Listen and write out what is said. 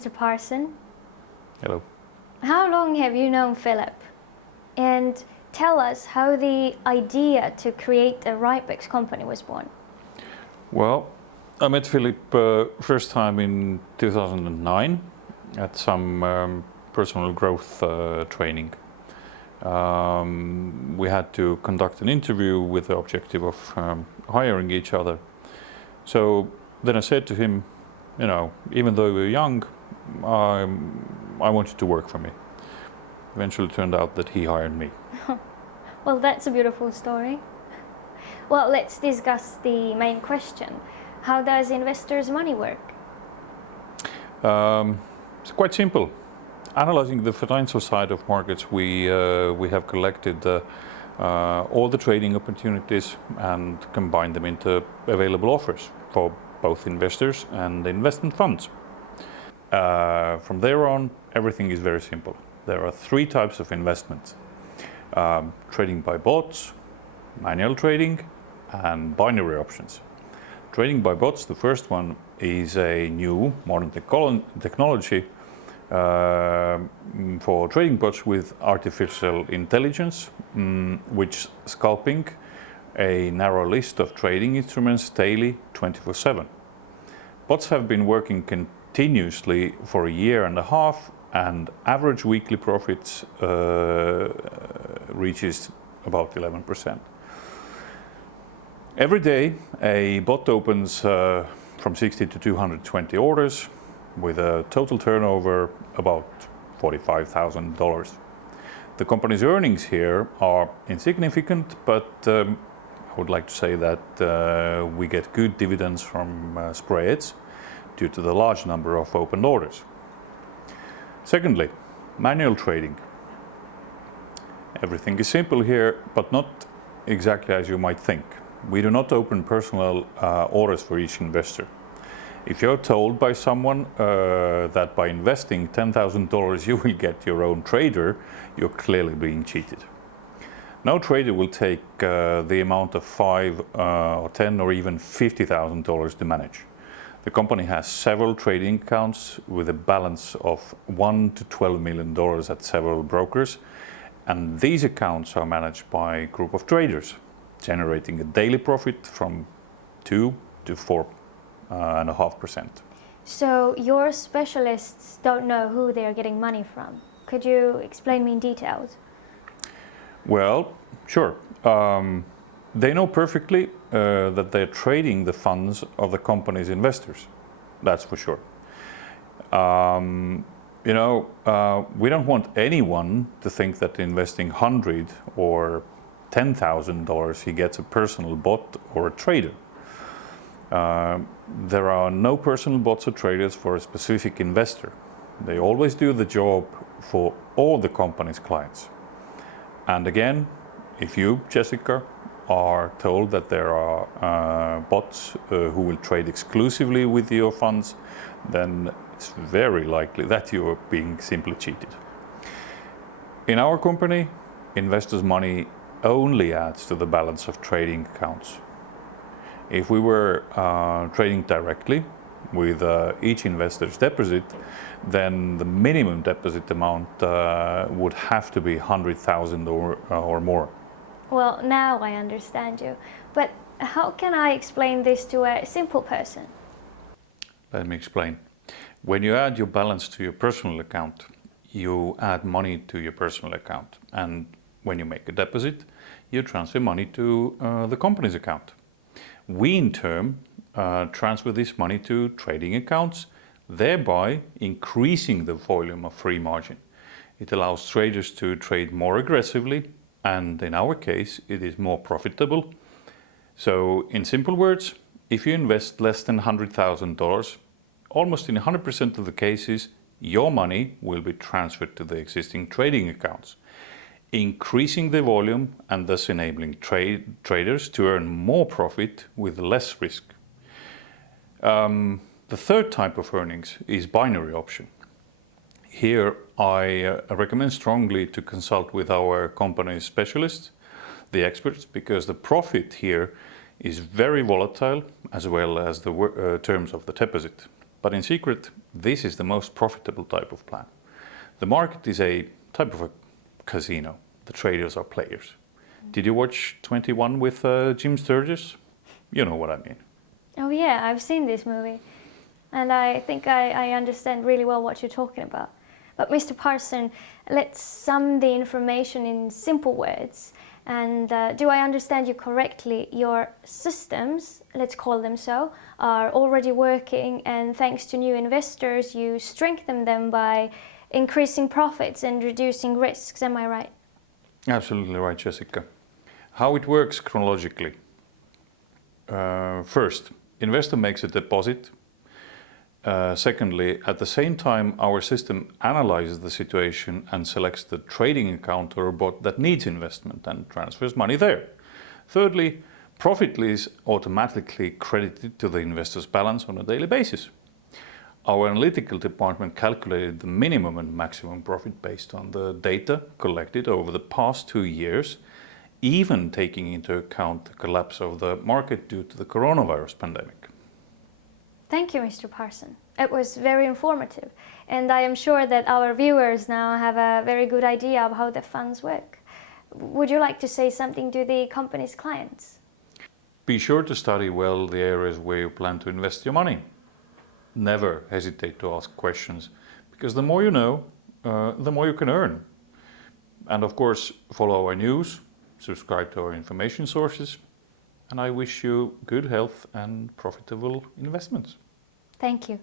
Mr. Parson. Hello. How long have you known Philip? And tell us how the idea to create a Rypex company was born. Well, I met Philip first time in 2009 at some personal growth training. We had to conduct an interview with the objective of hiring each other. So then I said to him, you know, even though we were young, I wanted to work for me. Eventually turned out that he hired me. Well, that's a beautiful story. Well, let's discuss the main question. How does investors' money work? It's quite simple. Analyzing the financial side of markets, we have collected all the trading opportunities and combined them into available offers for both investors and investment funds. From there on, everything is very simple. There are three types of investments: trading by bots, manual trading, and binary options. Trading by bots, the first one, is a new modern technology for trading bots with artificial intelligence, which scalping a narrow list of trading instruments daily, 24/7. Bots have been working continuously for a year and a half, and average weekly profits reaches about 11%. Every day, a bot opens from 60 to 220 orders with a total turnover about $45,000. The company's earnings here are insignificant, but I would like to say that we get good dividends from spreads due to the large number of opened orders. Secondly, manual trading. Everything is simple here, but not exactly as you might think. We do not open personal orders for each investor. If you're told by someone that by investing $10,000 you will get your own trader, you're clearly being cheated. No trader will take the amount of $5 or $10 or even $50,000 to manage. The company has several trading accounts with a balance of $1 to $12 million at several brokers, and these accounts are managed by a group of traders, generating a daily profit from 2 to 4.5%. So your specialists don't know who they're getting money from. Could you explain me in details? Well, sure. They know perfectly that they're trading the funds of the company's investors. That's for sure. We don't want anyone to think that investing $100 or $10,000 he gets a personal bot or a trader. There are no personal bots or traders for a specific investor. They always do the job for all the company's clients. And again, if you, Jessica, are told that there are bots who will trade exclusively with your funds, then it's very likely that you are being simply cheated. In our company, investors' money only adds to the balance of trading accounts. If we were trading directly with each investor's deposit, then the minimum deposit amount would have to be 100,000 or more. Well, now I understand you. But how can I explain this to a simple person? Let me explain. When you add your balance to your personal account, you add money to your personal account. And when you make a deposit, you transfer money to the company's account. We, in turn, transfer this money to trading accounts, thereby increasing the volume of free margin. It allows traders to trade more aggressively, and in our case, it is more profitable. So, in simple words, if you invest less than $100,000, almost in 100% of the cases, your money will be transferred to the existing trading accounts, increasing the volume and thus enabling traders to earn more profit with less risk. The third type of earnings is binary option. Here I recommend strongly to consult with our company's specialists, the experts, because the profit here is very volatile as well as the terms of the deposit. But in secret, this is the most profitable type of plan. The market is a type of a casino. The traders are players. Did you watch 21 with Jim Sturgis? You know what I mean. Oh yeah, I've seen this movie. And I think I understand really well what you're talking about. But Mr. Parson, let's sum the information in simple words. And do I understand you correctly? Your systems, let's call them so, are already working, and thanks to new investors, you strengthen them by increasing profits and reducing risks. Am I right? Absolutely right, Jessica. How it works chronologically. First, investor makes a deposit. Secondly, at the same time, our system analyzes the situation and selects the trading account or bot that needs investment and transfers money there. Thirdly, profit is automatically credited to the investor's balance on a daily basis. Our analytical department calculated the minimum and maximum profit based on the data collected over the past 2 years, even taking into account the collapse of the market due to the coronavirus pandemic. Thank you, Mr. Parson. It was very informative, and I am sure that our viewers now have a very good idea of how the funds work. Would you like to say something to the company's clients? Be sure to study well the areas where you plan to invest your money. Never hesitate to ask questions, because the more you know, the more you can earn. And of course, follow our news, subscribe to our information sources, and I wish you good health and profitable investments. Thank you.